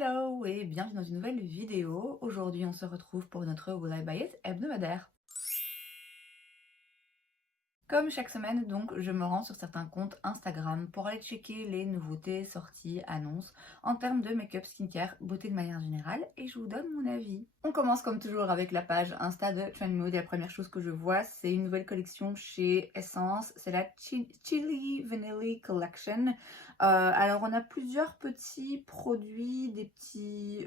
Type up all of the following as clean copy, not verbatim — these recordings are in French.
Hello et bienvenue dans une nouvelle vidéo. Aujourd'hui, on se retrouve pour notre Will I Buy It hebdomadaire. Comme chaque semaine, donc, je me rends sur certains comptes Instagram pour aller checker les nouveautés, sorties, annonces en termes de make-up, skincare, beauté de manière générale et je vous donne mon avis. On commence comme toujours avec la page Insta de Trendmood et la première chose que je vois, c'est une nouvelle collection chez Essence, c'est la Chili Vanilla Collection. Alors on a plusieurs petits produits, des petits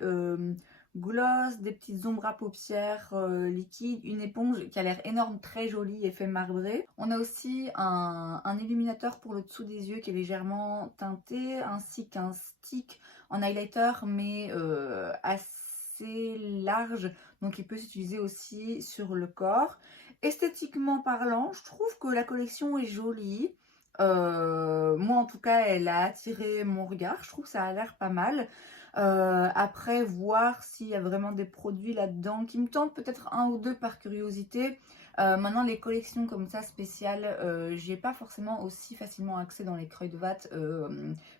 gloss, des petites ombres à paupières liquides, une éponge qui a l'air énorme, très jolie, effet marbré. On a aussi un illuminateur pour le dessous des yeux qui est légèrement teinté, ainsi qu'un stick en highlighter mais assez large, donc il peut s'utiliser aussi sur le corps. Esthétiquement parlant, je trouve que la collection est jolie. Moi en tout cas elle a attiré mon regard, je trouve que ça a l'air pas mal. Après voir s'il y a vraiment des produits là-dedans qui me tentent, peut-être un ou deux par curiosité. Maintenant les collections comme ça spéciales, j'y ai pas forcément aussi facilement accès dans les Kruidvat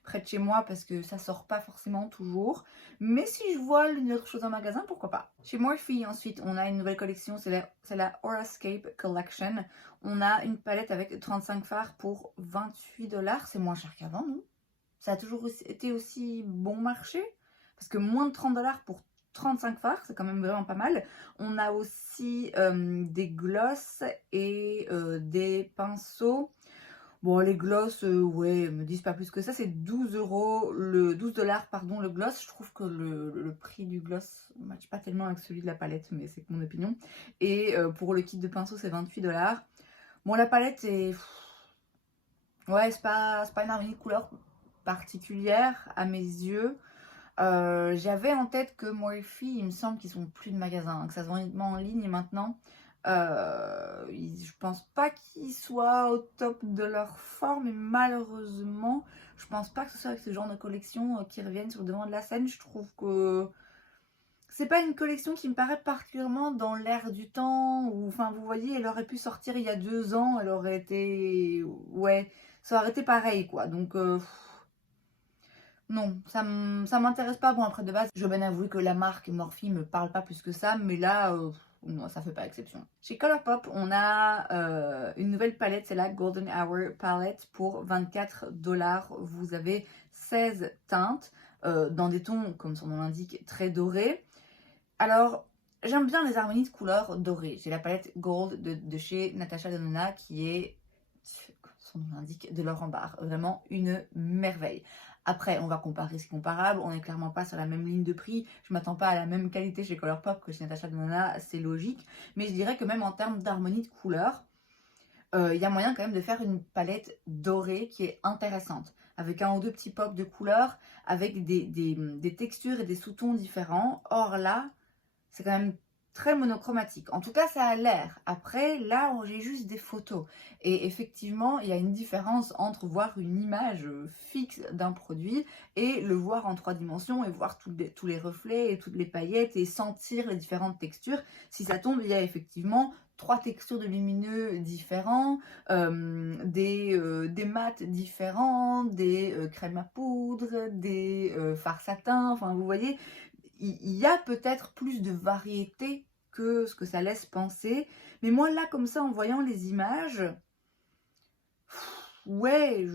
près de chez moi parce que ça sort pas forcément toujours. Mais si je vois une autre chose en magasin, pourquoi pas. Chez Morphe ensuite on a une nouvelle collection, c'est la Horoscape Collection. On a une palette avec 35 fards pour 28$, c'est moins cher qu'avant, non? Ça a toujours été aussi bon marché? Parce que moins de 30$ pour 35 fards, c'est quand même vraiment pas mal. On a aussi des glosses et des pinceaux. Bon, les glosses, ouais, me disent pas plus que ça. C'est 12€, le 12$, pardon, le gloss. Je trouve que le prix du gloss ne matche pas tellement avec celui de la palette, mais c'est que mon opinion. Et pour le kit de pinceau, c'est 28$. Bon, la palette est... Ouais, c'est pas une harmonie de couleurs particulière à mes yeux. J'avais en tête que Morphe, il me semble qu'ils sont plus de magasins, que ça se vend uniquement en ligne maintenant. Je pense pas qu'ils soient au top de leur forme et malheureusement, je pense pas que ce soit avec ce genre de collection qui reviennent sur le devant de la scène. Je trouve que c'est pas une collection qui me paraît particulièrement dans l'air du temps. Ou, enfin, vous voyez, elle aurait pu sortir il y a 2 ans, elle aurait été... Ouais, ça aurait été pareil, quoi. Donc... Non, ça m'intéresse pas. Bon, après, de base, je dois bien avouer que la marque Morphe me parle pas plus que ça, mais là, non, ça fait pas exception. Chez Colourpop, on a une nouvelle palette, c'est la Golden Hour Palette pour 24$. Vous avez 16 teintes dans des tons, comme son nom l'indique, très dorés. Alors, j'aime bien les harmonies de couleurs dorées. J'ai la palette Gold de chez Natasha Denona qui est, son nom l'indique, de Laurent Barre. Vraiment une merveille. Après, on va comparer ce qui est comparable. On n'est clairement pas sur la même ligne de prix. Je ne m'attends pas à la même qualité chez Colourpop que chez Natasha Denona, c'est logique. Mais je dirais que même en termes d'harmonie de couleurs, il y a moyen quand même de faire une palette dorée qui est intéressante. Avec un ou deux petits pops de couleurs, avec des textures et des sous-tons différents. Or là, c'est quand même très monochromatique. En tout cas, ça a l'air. Après, là, j'ai juste des photos. Et effectivement, il y a une différence entre voir une image fixe d'un produit et le voir en 3 dimensions et voir tous les reflets et toutes les paillettes et sentir les différentes textures. Si ça tombe, il y a effectivement 3 textures de lumineux différents, des mats différents, des crèmes à poudre, des fards satin. Enfin, vous voyez, il y a peut-être plus de variété que ce que ça laisse penser. Mais moi, là, comme ça, en voyant les images, ouais,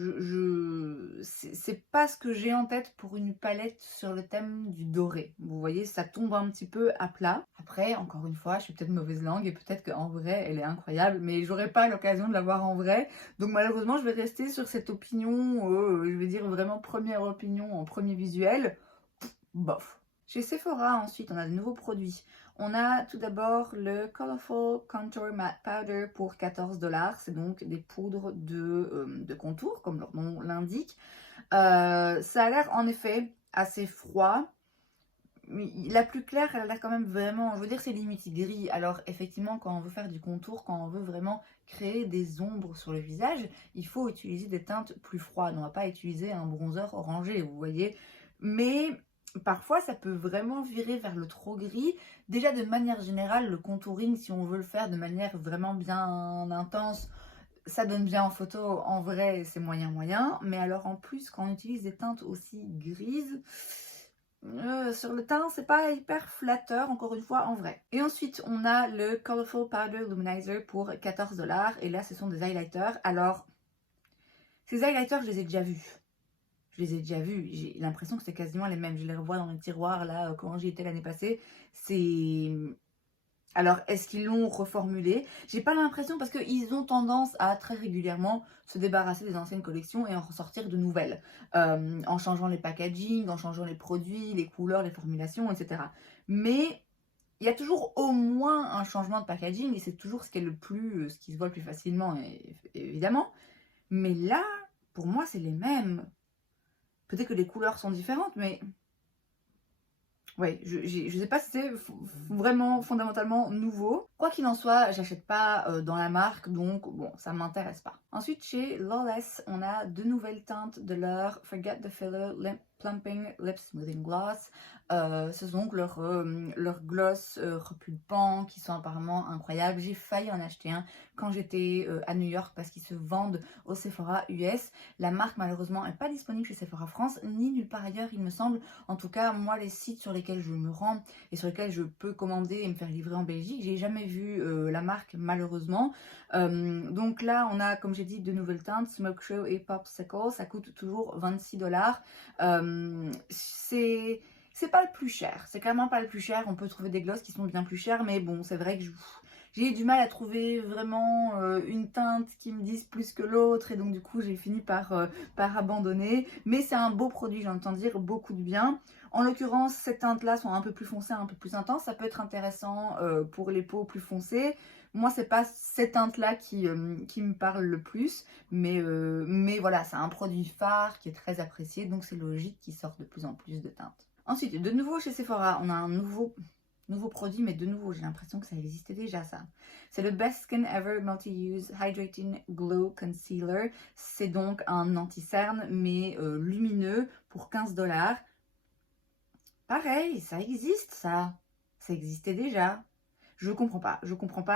c'est pas ce que j'ai en tête pour une palette sur le thème du doré. Vous voyez, ça tombe un petit peu à plat. Après, encore une fois, je suis peut-être mauvaise langue et peut-être qu'en vrai, elle est incroyable, mais j'aurai pas l'occasion de la voir en vrai. Donc malheureusement, je vais rester sur cette opinion, je vais dire vraiment première opinion en premier visuel. Bof. Chez Sephora, ensuite, on a de nouveaux produits. On a tout d'abord le Colorful Contour Matte Powder pour 14$. C'est donc des poudres de contour, comme leur nom l'indique. Ça a l'air en effet assez froid. La plus claire, elle a l'air quand même vraiment, je veux dire, c'est limite gris. Alors effectivement, quand on veut faire du contour, quand on veut vraiment créer des ombres sur le visage, il faut utiliser des teintes plus froides. On ne va pas utiliser un bronzer orangé, vous voyez. Mais parfois, ça peut vraiment virer vers le trop gris. Déjà, de manière générale, le contouring, si on veut le faire de manière vraiment bien intense, ça donne bien en photo. En vrai, c'est moyen. Mais alors en plus, quand on utilise des teintes aussi grises, sur le teint, c'est pas hyper flatteur, encore une fois, en vrai. Et ensuite, on a le Colorful Powder Luminizer pour 14 $. Et là, ce sont des highlighters. Alors, ces highlighters, je les ai déjà vus. J'ai l'impression que c'est quasiment les mêmes. Je les revois dans les tiroirs, là, quand j'y étais l'année passée. C'est... Alors, est-ce qu'ils l'ont reformulé? J'ai pas l'impression parce qu'ils ont tendance à très régulièrement se débarrasser des anciennes collections et en ressortir de nouvelles. En changeant les packaging, en changeant les produits, les couleurs, les formulations, etc. Mais il y a toujours au moins un changement de packaging et c'est toujours ce qui est ce qui se voit le plus facilement, évidemment. Mais là, pour moi, c'est les mêmes. Peut-être que les couleurs sont différentes, mais... Ouais, je sais pas si c'est vraiment fondamentalement nouveau. Quoi qu'il en soit, j'achète pas dans la marque, donc bon, ça m'intéresse pas. Ensuite, chez Lawless, on a deux nouvelles teintes de leur Forget the Filler Plumping Lip Smoothing Gloss. Ce sont donc leurs gloss repulpants qui sont apparemment incroyables. J'ai failli en acheter un quand j'étais à New York parce qu'ils se vendent au Sephora US. La marque malheureusement n'est pas disponible chez Sephora France ni nulle part ailleurs il me semble. En tout cas, moi les sites sur lesquels je me rends et sur lesquels je peux commander et me faire livrer en Belgique, j'ai jamais vu la marque malheureusement. Donc là on a, comme j'ai dit, deux nouvelles teintes, Smoke Show et Popsicle. Ça coûte toujours 26 $. C'est pas le plus cher, c'est clairement pas le plus cher. On peut trouver des glosses qui sont bien plus chers, mais bon, c'est vrai que j'ai du mal à trouver vraiment une teinte qui me dise plus que l'autre, et donc du coup j'ai fini par abandonner. Mais c'est un beau produit, j'entends dire beaucoup de bien. En l'occurrence, ces teintes-là sont un peu plus foncées, un peu plus intenses. Ça peut être intéressant pour les peaux plus foncées. Moi, c'est pas ces teintes-là qui me parlent le plus, mais voilà, c'est un produit phare qui est très apprécié, donc c'est logique qu'il sorte de plus en plus de teintes. Ensuite, de nouveau chez Sephora, on a un nouveau produit, mais de nouveau, j'ai l'impression que ça existait déjà, ça. C'est le Best Skin Ever Multi-Use Hydrating Glow Concealer. C'est donc un anti-cerne, mais lumineux, pour 15 $. Pareil, ça existe, ça. Ça existait déjà. Je comprends pas.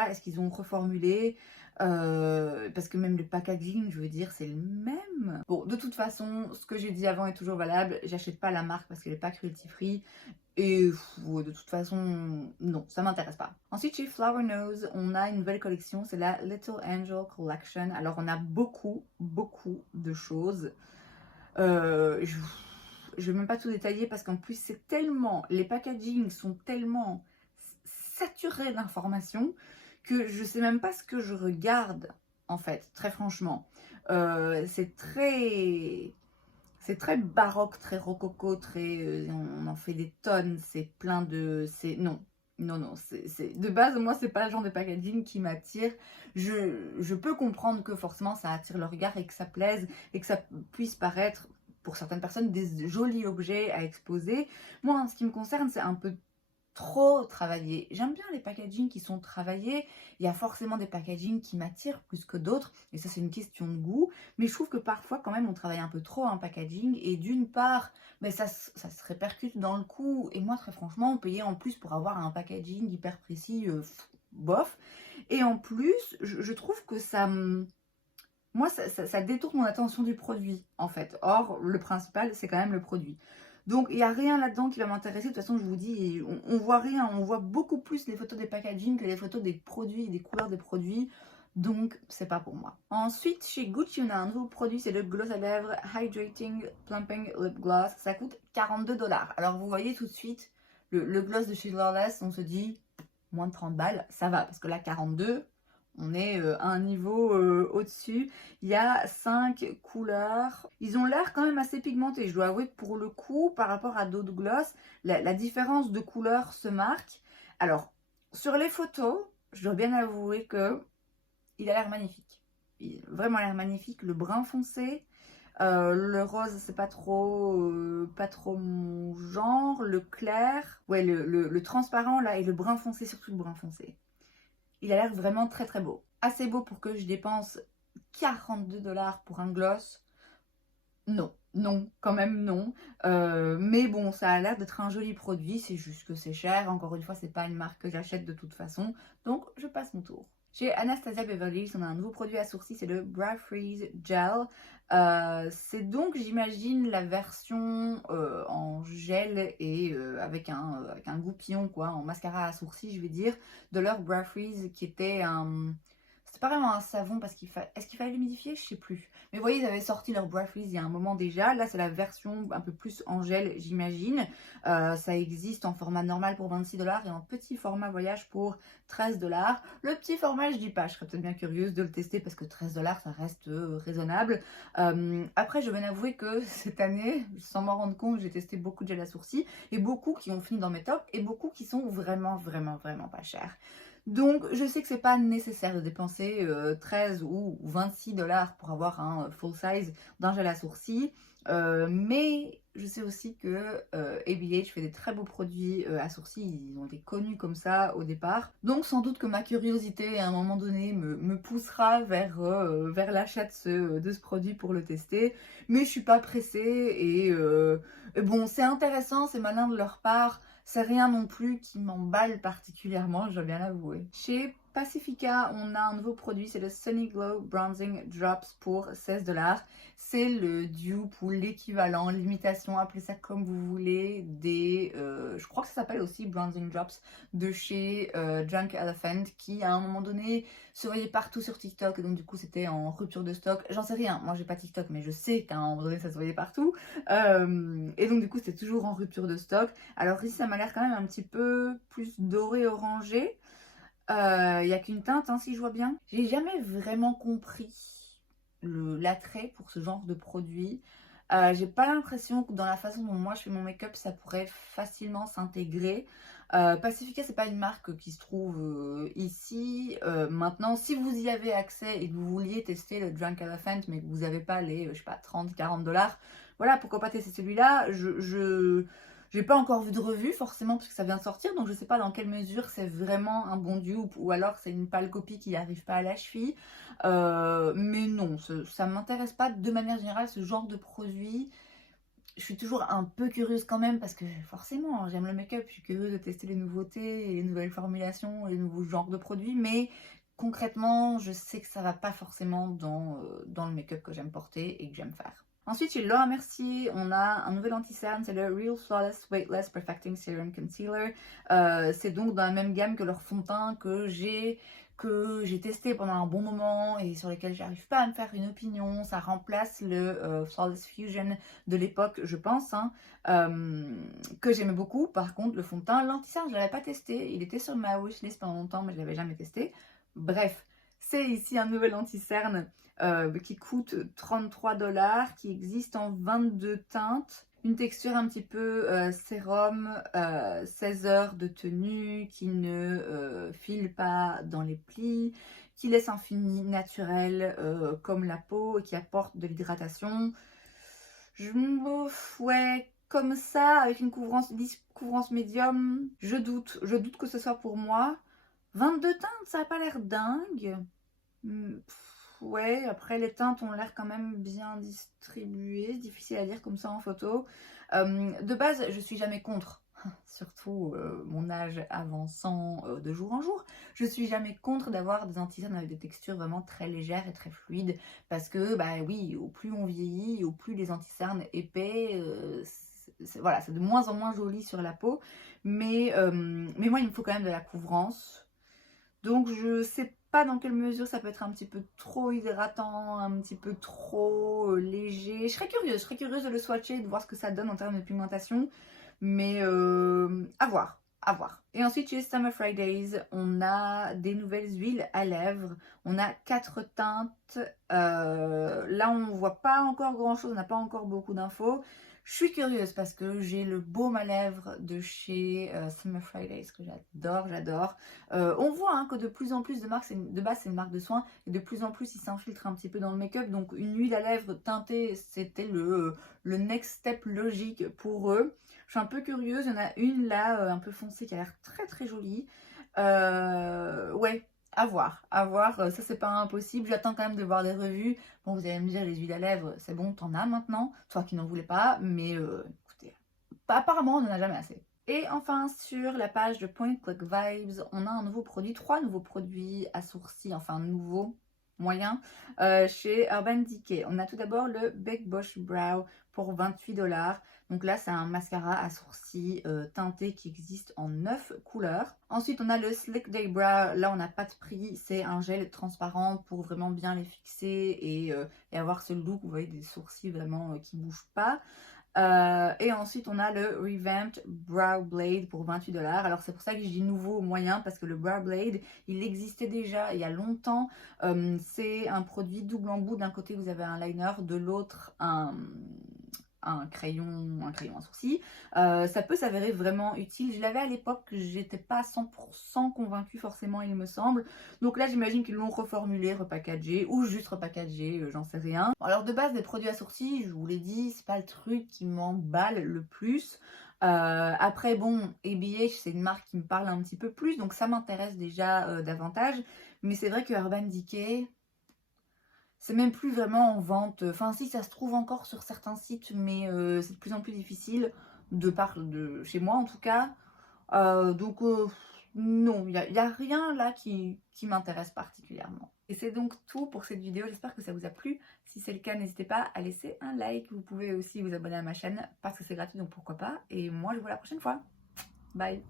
Est-ce qu'ils ont reformulé parce que même le packaging, je veux dire, c'est le même. Bon, de toute façon, ce que j'ai dit avant est toujours valable. J'achète pas la marque parce qu'elle n'est pas cruelty free. Et de toute façon, non, ça m'intéresse pas. Ensuite, chez Flower Nose, on a une nouvelle collection. C'est la Little Angel Collection. Alors, on a beaucoup de choses. Je vais même pas tout détailler parce qu'en plus, c'est tellement... Les packagings sont tellement saturé d'informations que je sais même pas ce que je regarde en fait, très franchement. C'est très baroque, très rococo, on en fait des tonnes, c'est plein de... Non, de base, moi, c'est pas le genre de packaging qui m'attire. Je peux comprendre que forcément, ça attire le regard et que ça plaise et que ça puisse paraître, pour certaines personnes, des jolis objets à exposer. Moi, en ce qui me concerne, c'est un peu trop travaillé. J'aime bien les packaging qui sont travaillés. Il y a forcément des packaging qui m'attirent plus que d'autres. Et ça, c'est une question de goût. Mais je trouve que parfois, quand même, on travaille un peu trop en packaging. Et d'une part, mais ça se répercute dans le coût. Et moi, très franchement, payer en plus pour avoir un packaging hyper précis, bof. Et en plus, je trouve que moi, ça détourne mon attention du produit, en fait. Or, le principal, c'est quand même le produit. Donc, il n'y a rien là-dedans qui va m'intéresser. De toute façon, je vous dis, on voit rien. On voit beaucoup plus les photos des packaging que les photos des produits, des couleurs des produits. Donc, c'est pas pour moi. Ensuite, chez Gucci, on a un nouveau produit. C'est le Gloss à lèvres Hydrating Plumping Lip Gloss. Ça coûte 42 $. Alors, vous voyez tout de suite, le gloss de chez Lawless, on se dit, moins de 30 balles, ça va. Parce que là, 42... On est à un niveau au-dessus. Il y a 5 couleurs. Ils ont l'air quand même assez pigmentés. Je dois avouer que pour le coup, par rapport à d'autres gloss, la différence de couleur se marque. Alors, sur les photos, je dois bien avouer que il a l'air magnifique. Il a vraiment l'air magnifique. Le brun foncé, le rose, c'est pas trop mon genre. Le clair, ouais, le transparent là, et le brun foncé, surtout le brun foncé. Il a l'air vraiment très très beau. Assez beau pour que je dépense 42 $ pour un gloss. Non, quand même non. Mais bon, ça a l'air d'être un joli produit. C'est juste que c'est cher. Encore une fois, c'est pas une marque que j'achète de toute façon. Donc, je passe mon tour. Chez Anastasia Beverly Hills, on a un nouveau produit à sourcils, c'est le Brow Freeze Gel. C'est donc, j'imagine, la version en gel et avec un goupillon, quoi, en mascara à sourcils, je vais dire, de leur Brow Freeze qui était un... C'était pas vraiment un savon parce est-ce qu'il fallait l'humidifier? Je sais plus. Mais vous voyez, ils avaient sorti leur Brow Freeze il y a un moment déjà. Là, c'est la version un peu plus en gel, j'imagine. Ça existe en format normal pour 26$ et en petit format voyage pour 13$. Le petit format, je dis pas, je serais peut-être bien curieuse de le tester parce que 13$, ça reste raisonnable. Après, je vais avouer que cette année, sans m'en rendre compte, j'ai testé beaucoup de gel à sourcils et beaucoup qui ont fini dans mes tops et beaucoup qui sont vraiment, vraiment, vraiment pas chers. Donc, je sais que c'est pas nécessaire de dépenser 13 ou 26$ pour avoir un full size d'un gel à sourcils. Mais je sais aussi que ABH fait des très beaux produits à sourcils, ils ont été connus comme ça au départ. Donc sans doute que ma curiosité à un moment donné me poussera vers l'achat de ce produit pour le tester. Mais je suis pas pressée et bon, c'est intéressant, c'est malin de leur part. C'est rien non plus qui m'emballe particulièrement, je dois bien l'avouer. Chez Pacifica, on a un nouveau produit, c'est le Sunny Glow Bronzing Drops pour 16$. C'est le dupe ou l'équivalent, l'imitation, appelez ça comme vous voulez, je crois que ça s'appelle aussi Bronzing Drops de chez Drunk Elephant qui à un moment donné se voyait partout sur TikTok et donc du coup c'était en rupture de stock. J'en sais rien, moi j'ai pas TikTok mais je sais qu'à un moment donné ça se voyait partout. Et donc du coup c'était toujours en rupture de stock. Alors ici ça m'a l'air quand même un petit peu plus doré orangé. Il n'y a qu'une teinte hein, si je vois bien. J'ai jamais vraiment compris l'attrait pour ce genre de produit. J'ai pas l'impression que dans la façon dont moi je fais mon make-up ça pourrait facilement s'intégrer. Pacifica c'est pas une marque qui se trouve ici. Maintenant si vous y avez accès et que vous vouliez tester le Drunk Elephant mais que vous n'avez pas les je sais pas 30-40$, voilà pourquoi pas tester celui-là. J'ai pas encore vu de revue forcément parce que ça vient de sortir donc je sais pas dans quelle mesure c'est vraiment un bon dupe ou alors c'est une pâle copie qui n'arrive pas à la cheville. Mais non, ça m'intéresse pas de manière générale ce genre de produit. Je suis toujours un peu curieuse quand même parce que forcément j'aime le make-up, je suis curieuse de tester les nouveautés, et les nouvelles formulations, et les nouveaux genres de produits, mais concrètement je sais que ça va pas forcément dans le make-up que j'aime porter et que j'aime faire. Ensuite, chez Laura Mercier, on a un nouvel anti-cerne, c'est le Real Flawless Weightless Perfecting Serum Concealer. C'est donc dans la même gamme que leur fond de teint que j'ai testé pendant un bon moment et sur lesquels j'arrive pas à me faire une opinion. Ça remplace le Flawless Fusion de l'époque, je pense, hein, que j'aimais beaucoup. Par contre, le fond de teint, l'anti-cerne, je l'avais pas testé. Il était sur ma wishlist pendant longtemps, mais je l'avais jamais testé. Bref, c'est ici un nouvel anti-cerne qui coûte 33$, qui existe en 22 teintes. Une texture un petit peu sérum, 16 heures de tenue, qui ne file pas dans les plis, qui laisse un fini naturel comme la peau et qui apporte de l'hydratation. Ouais, comme ça, avec une couvrance médium, je doute que ce soit pour moi. 22 teintes, ça n'a pas l'air dingue. Ouais, après les teintes ont l'air quand même bien distribuées, difficile à lire comme ça en photo. De base, je suis jamais contre, surtout mon âge avançant de jour en jour, je suis jamais contre d'avoir des anti-cernes avec des textures vraiment très légères et très fluides, parce que bah oui, au plus on vieillit, au plus les anti-cernes épais, voilà, c'est de moins en moins joli sur la peau, mais moi il me faut quand même de la couvrance. Donc je sais pas dans quelle mesure ça peut être un petit peu trop hydratant, un petit peu trop léger. Je serais curieuse de le swatcher et de voir ce que ça donne en termes de pigmentation. Mais à voir, à voir. Et ensuite chez Summer Fridays, on a des nouvelles huiles à lèvres. On a 4 teintes. Là on voit pas encore grand chose, on n'a pas encore beaucoup d'infos. Je suis curieuse parce que j'ai le baume à lèvres de chez Summer Fridays que j'adore. On voit hein, que de plus en plus de marques, de base c'est une marque de soins, et de plus en plus ils s'infiltrent un petit peu dans le make-up. Donc une huile à lèvres teintée, c'était le next step logique pour eux. Je suis un peu curieuse, il y en a une là, un peu foncée qui a l'air très très jolie. Ouais. À voir, ça c'est pas impossible, j'attends quand même de voir des revues. Bon, vous allez me dire, les huiles à lèvres, c'est bon, t'en as maintenant, toi qui n'en voulais pas, mais écoutez, apparemment on n'en a jamais assez. Et enfin sur la page de Point Click Vibes, on a un nouveau produit, 3 nouveaux produits à sourcils, enfin nouveaux, moyens, chez Urban Decay. On a tout d'abord le Big Bush Brow pour 28$. Donc là c'est un mascara à sourcils teinté qui existe en 9 couleurs. Ensuite on a le Slick Day Brow, là on n'a pas de prix, c'est un gel transparent pour vraiment bien les fixer et avoir ce look, vous voyez, des sourcils vraiment qui ne bougent pas. Et ensuite on a le Revamped Brow Blade pour 28$. Alors c'est pour ça que je dis nouveau moyen, parce que le Brow Blade il existait déjà il y a longtemps. C'est un produit double embout, d'un côté vous avez un liner, de l'autre un crayon à sourcils. Ça peut s'avérer vraiment utile. Je l'avais à l'époque, j'étais pas 100% convaincue forcément, il me semble. Donc là j'imagine qu'ils l'ont reformulé, repackagé, ou juste repackagé, j'en sais rien. Alors de base, des produits à sourcils, je vous l'ai dit, c'est pas le truc qui m'emballe le plus. Après bon, ABH c'est une marque qui me parle un petit peu plus, donc ça m'intéresse déjà davantage. Mais c'est vrai que Urban Decay, c'est même plus vraiment en vente. Enfin si, ça se trouve encore sur certains sites, mais c'est de plus en plus difficile, de chez moi en tout cas. Donc non, il y a rien là qui m'intéresse particulièrement. Et c'est donc tout pour cette vidéo, j'espère que ça vous a plu. Si c'est le cas, n'hésitez pas à laisser un like. Vous pouvez aussi vous abonner à ma chaîne parce que c'est gratuit, donc pourquoi pas. Et moi je vous vois la prochaine fois. Bye.